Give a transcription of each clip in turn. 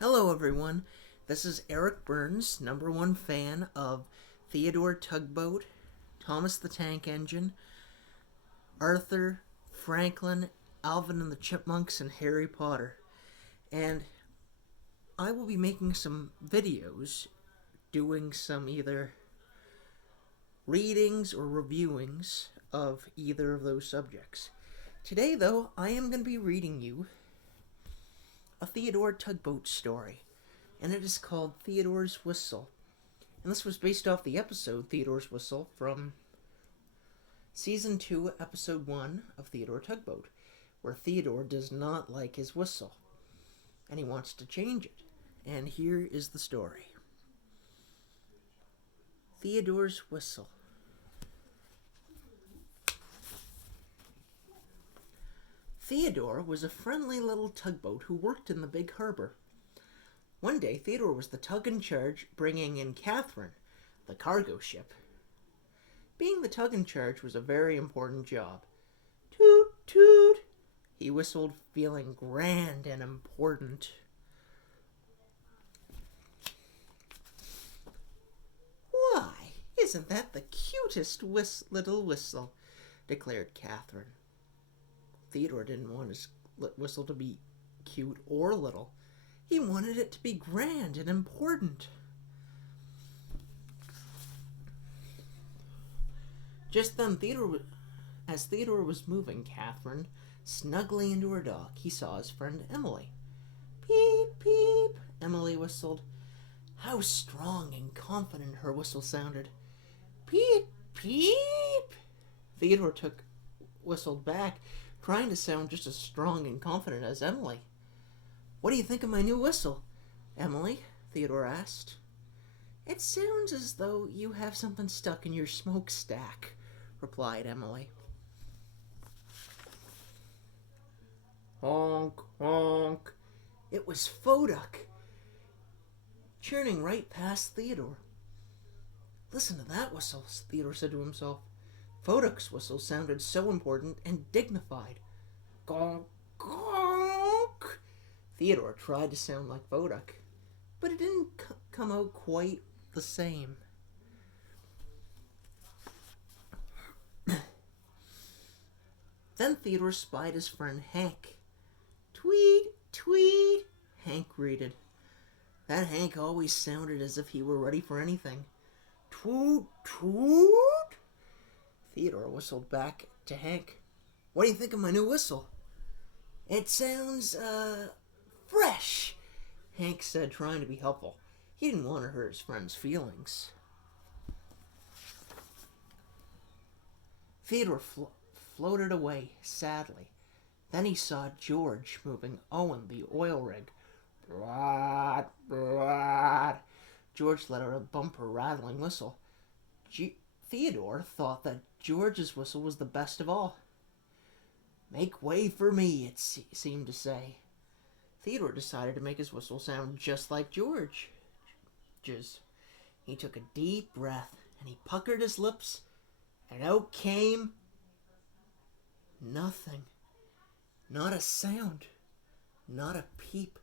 Hello, everyone. This is Eric Burns, #1 fan of Theodore Tugboat, Thomas the Tank Engine, Arthur, Franklin, Alvin and the Chipmunks, and Harry Potter. And I will be making some videos doing some either readings or reviewings of either of those subjects. Today, though, I am going to be reading you a Theodore Tugboat story, and it is called Theodore's Whistle. And this was based off the episode Theodore's Whistle from Season 2, Episode 1 of Theodore Tugboat, where Theodore does not like his whistle, and he wants to change it. And here is the story. Theodore's Whistle. Theodore was a friendly little tugboat who worked in the big harbor. One day, Theodore was the tug in charge, bringing in Catherine, the cargo ship. Being the tug in charge was a very important job. Toot, toot, he whistled, feeling grand and important. Why, isn't that the cutest little whistle, declared Catherine. Theodore didn't want his whistle to be cute or little. He wanted it to be grand and important. Just then, as Theodore was moving Catherine snugly into her dock, he saw his friend Emily. Peep, peep, Emily whistled. How strong and confident her whistle sounded. Peep, peep. Theodore whistled back, trying to sound just as strong and confident as Emily. What do you think of my new whistle, Emily? Theodore asked. It sounds as though you have something stuck in your smokestack, replied Emily. Honk, honk. It was Foduck, churning right past Theodore. Listen to that whistle, Theodore said to himself. Foduck's whistle sounded so important and dignified. Gonk, gonk. Theodore tried to sound like Foduck, but it didn't come out quite the same. Then Theodore spied his friend Hank. Tweet, tweet, Hank greeted. That Hank always sounded as if he were ready for anything. Toot, toot. Theodore whistled back to Hank. What do you think of my new whistle? It sounds, fresh, Hank said, trying to be helpful. He didn't want to hurt his friend's feelings. Theodore floated away sadly. Then he saw George moving Owen, the oil rig. Brat, brat. George let out a bumper, rattling whistle. Theodore thought that George's whistle was the best of all. Make way for me, it seemed to say. Theodore decided to make his whistle sound just like George's. He took a deep breath, and he puckered his lips, and out came nothing. Not a sound. Not a peep.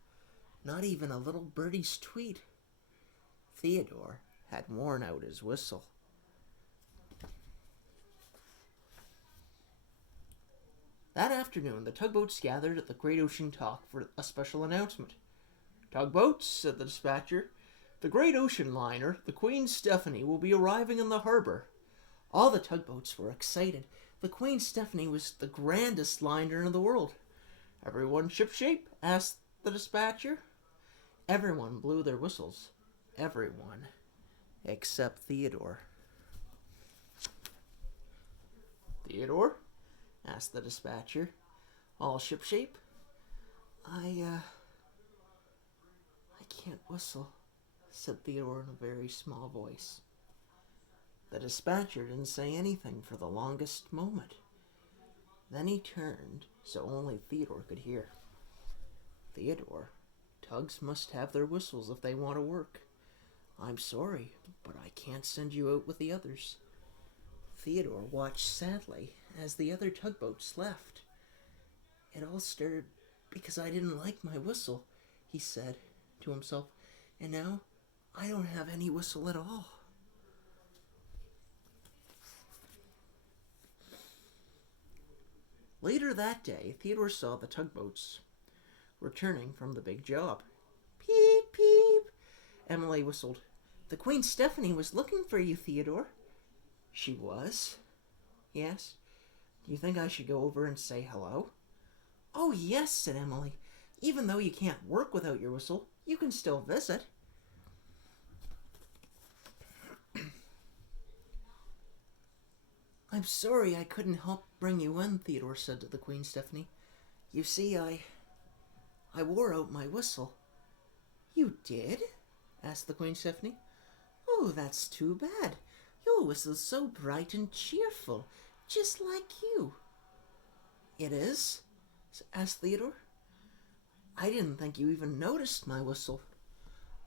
Not even a little birdie's tweet. Theodore had worn out his whistle. That afternoon, the tugboats gathered at the Great Ocean Dock for a special announcement. Tugboats, said the dispatcher, the Great Ocean liner, the Queen Stephanie, will be arriving in the harbor. All the tugboats were excited. The Queen Stephanie was the grandest liner in the world. Everyone shipshape? Asked the dispatcher. Everyone blew their whistles. Everyone, except Theodore. Theodore? Asked the dispatcher. All shipshape? I can't whistle, said Theodore in a very small voice. The dispatcher didn't say anything for the longest moment. Then he turned so only Theodore could hear. Theodore, tugs must have their whistles if they want to work. I'm sorry, but I can't send you out with the others. Theodore watched sadly as the other tugboats left. It all started because I didn't like my whistle, he said to himself. And now I don't have any whistle at all. Later that day, Theodore saw the tugboats returning from the big job. Peep, peep, Emily whistled. The Queen Stephanie was looking for you, Theodore. She was? Yes. Do you think I should go over and say hello? Oh, yes, said Emily. Even though you can't work without your whistle, you can still visit. I'm sorry I couldn't help bring you in, Theodore said to the Queen Stephanie. You see, I wore out my whistle. You did? Asked the Queen Stephanie. Oh, that's too bad. Your whistle's so bright and cheerful, just like you. It is? Asked Theodore. I didn't think you even noticed my whistle.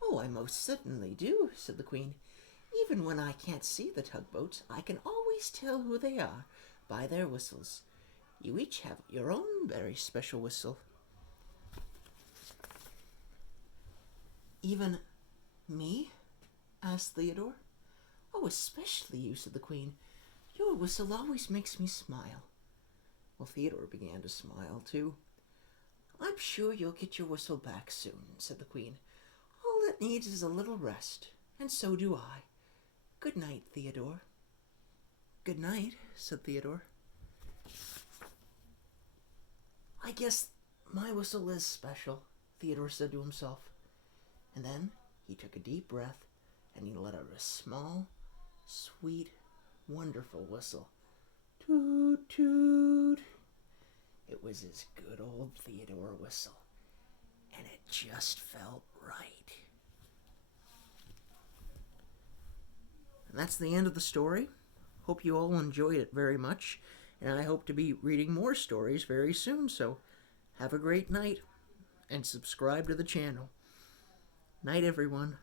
Oh, I most certainly do, said the Queen. Even when I can't see the tugboats, I can always tell who they are by their whistles. You each have your own very special whistle. Even me? Asked Theodore. Oh, especially you, said the Queen. Your whistle always makes me smile. Well, Theodore began to smile, too. I'm sure you'll get your whistle back soon, said the Queen. All it needs is a little rest, and so do I. Good night, Theodore. Good night, said Theodore. I guess my whistle is special, Theodore said to himself. And then he took a deep breath, and he let out a small, sweet, wonderful whistle. Toot, toot. It was his good old Theodore whistle, and it just felt right. And that's the end of the story. Hope you all enjoyed it very much, and I hope to be reading more stories very soon, so have a great night, and subscribe to the channel. Night, everyone.